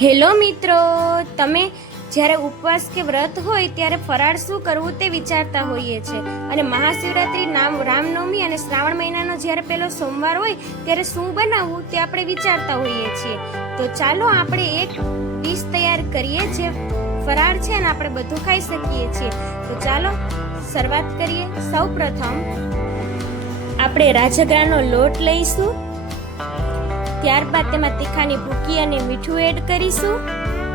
Hello મિત્રો, તમે જ્યારે ઉપવાસ કે વ્રત હોય ત્યારે ફરાળ શું કરવું તે વિચારતા હોઈએ છે અને મહાશિવરાત્રિ નામ રામનવમી અને શ્રાવણ મહિનાનો જ્યારે પેલો સોમવાર હોય ત્યારે શું બનાવવું તે આપણે વિચારતા હોઈએ છીએ. તો ચાલો આપણે એક ડીશ તૈયાર કરીએ જે ફરાળ છે અને આપણે બધું ખાઈ શકીએ છીએ. તો ચાલો શરૂઆત કરીએ. સૌ પ્રથમ આપણે રાજગરાનો લોટ લઈશું. ત્યારબાદ તેમાં તીખાની ભૂકી અને મીઠું એડ કરીશું.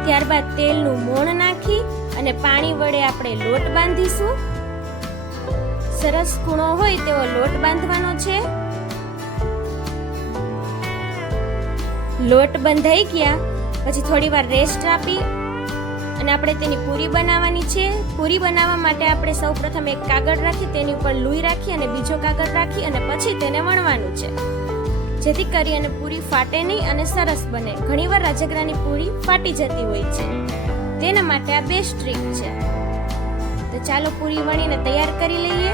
ત્યારબાદ તેલનું મોણ નાખી અને પાણી વડે આપણે લોટ બાંધીશું. સરસ ખૂણો હોય તેવો લોટ બાંધવાનો છે. લોટ બંધાઈ ગયા. પછી થોડી વાર રેસ્ટ આપી અને આપણે તેની પૂરી બનાવવાની છે. પૂરી બનાવવા માટે આપણે સૌ પ્રથમ એક કાગળ રાખી, તેની ઉપર લુઈ રાખી અને બીજો કાગળ રાખી અને પછી તેને વણવાનું છે. જેથી કરી અને પૂરી ફાટે નહીં અને સરસ બને. ઘણીવાર રાજગરાની પૂરી ફાટી જતી હોય છે. તેના માટે આ બેસ્ટ ટ્રીક છે. તો ચાલો પૂરી વણીને તૈયાર કરી લઈએ.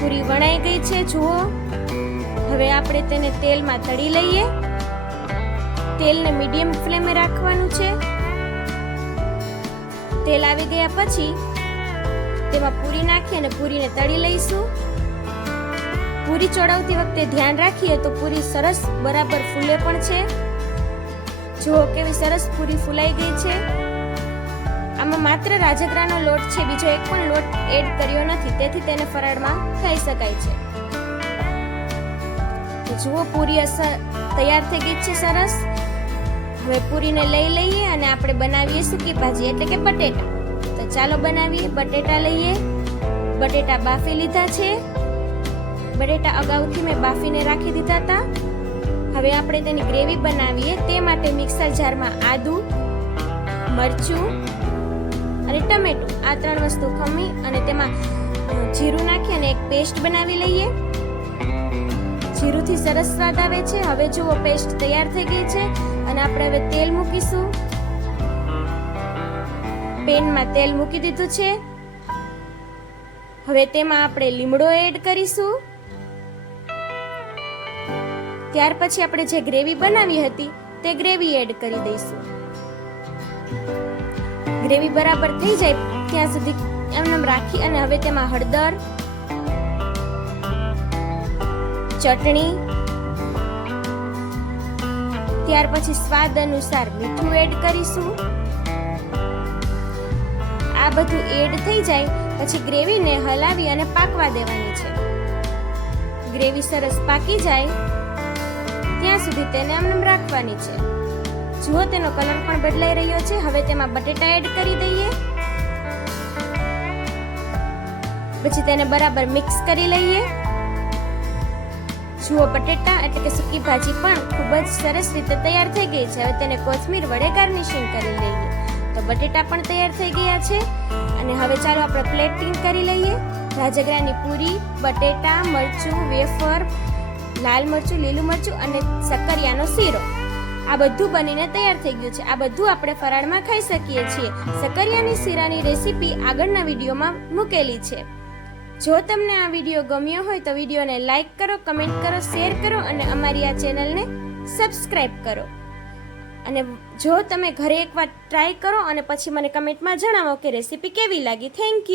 પૂરી વણાઈ ગઈ છે, જુઓ. હવે આપણે તેને તેલમાં તળી લઈએ. તેલને મીડિયમ ફ્લેમે રાખવાનું છે. તેલ આવી ગયા પછી તેમાં પૂરી નાખી અને પૂરીને તળી લઈશું. પૂરી ચડાવતી વખતે ધ્યાન રાખીએ તો પૂરી સરસ બરાબર ફૂલે પણ છે. જુઓ કેવી સરસ પૂરી ફૂલાઈ ગઈ છે. આમાં માત્ર રાજગરાનો લોટ છે, બીજો એક પણ લોટ એડ કર્યો નથી, તેથી તેને ફરાળમાં ખાઈ શકાય છે. જુઓ પૂરી અસર તૈયાર થઈ ગઈ છે સરસ. હવે પૂરીને લઈ લઈએ અને આપણે બનાવીએ સૂકી ભાજી એટલે કે બટેટા. તો ચાલો બનાવીએ, બટેટા લઈએ. બટેટા બાફી લીધા છે. બટેટા અગાઉથી મેં બાફીને રાખી દીધા હતા હવે આપણે તેની ગ્રેવી બનાવીએ. તે માટે મિક્સર જારમાં આદુ, મરચું અને ટમેટું. આ ત્રણ વસ્તુ ખમી અને તેમાં જીરું નાખી અને એક પેસ્ટ બનાવી લઈએ. જીરુંથી સરસ સ્વાદ આવે છે. હવે જુઓ, પેસ્ટ તૈયાર થઈ ગઈ છે અને આપણે હવે તેલ મૂકીશું. પેનમાં તેલ મૂકી દીધું છે. હવે તેમાં આપણે લીમડો એડ કરીશું. ત્યાર પછી આપણે જે ગ્રેવી બનાવી હતી, તે ગ્રેવી એડ કરી દઈશું. ગ્રેવી બરાબર થઈ જાય ત્યાં સુધી એમને રાખી અને હવે તેમાં હળદર, ચટણી, ત્યાર પછી સ્વાદ અનુસાર મીઠું એડ કરીશું. આ બધું એડ થઈ જાય, પછી ગ્રેવીને હલાવી અને પાકવા દેવાની છે. ગ્રેવી સરસ પાકી જાય ત્યાં સુધી તેને આમ રાખવાની છે. જુઓ, તેનો કલર પણ બદલાઈ રહ્યો છે. હવે તેમાં બટેટા એડ કરી દઈએ. પછી તેને બરાબર મિક્સ કરી લઈએ. જુઓ, બટેટા એટલે કે સૂકી ભાજી પણ ખૂબ જ સરસ રીતે તૈયાર થઈ ગઈ છે. હવે તેને કોથમીર વડે ગાર્નિશિંગ કરી લઈએ. તો બટેટા પણ તૈયાર થઈ ગયા છે. અને હવે ચાલો આપણે પ્લેટિંગ કરી લઈએ. રાજગરાની પૂરી, બટેટા, મરચું, વેફર લાલ મરચું, લીલું મરચું અને સક્કરિયાનો શીરો. આ બધું બનીને તૈયાર થઈ ગયું છે. આ બધું આપણે ફરાળમાં ખાઈ શકીએ છીએ. સક્કરિયાની શીરાની રેસીપી આગળના વિડીયોમાં મૂકેલી છે. જો તમને આ વીડિયો ગમ્યો હોય તો વિડીયોને લાઈક કરો, કમેન્ટ કરો, શેર કરો અને અમારી આ ચેનલને સબસ્ક્રાઈબ કરો. અને જો તમે ઘરે એકવાર ટ્રાય કરો અને પછી મને કમેન્ટમાં જણાવો કે રેસીપી કેવી લાગી. Thank you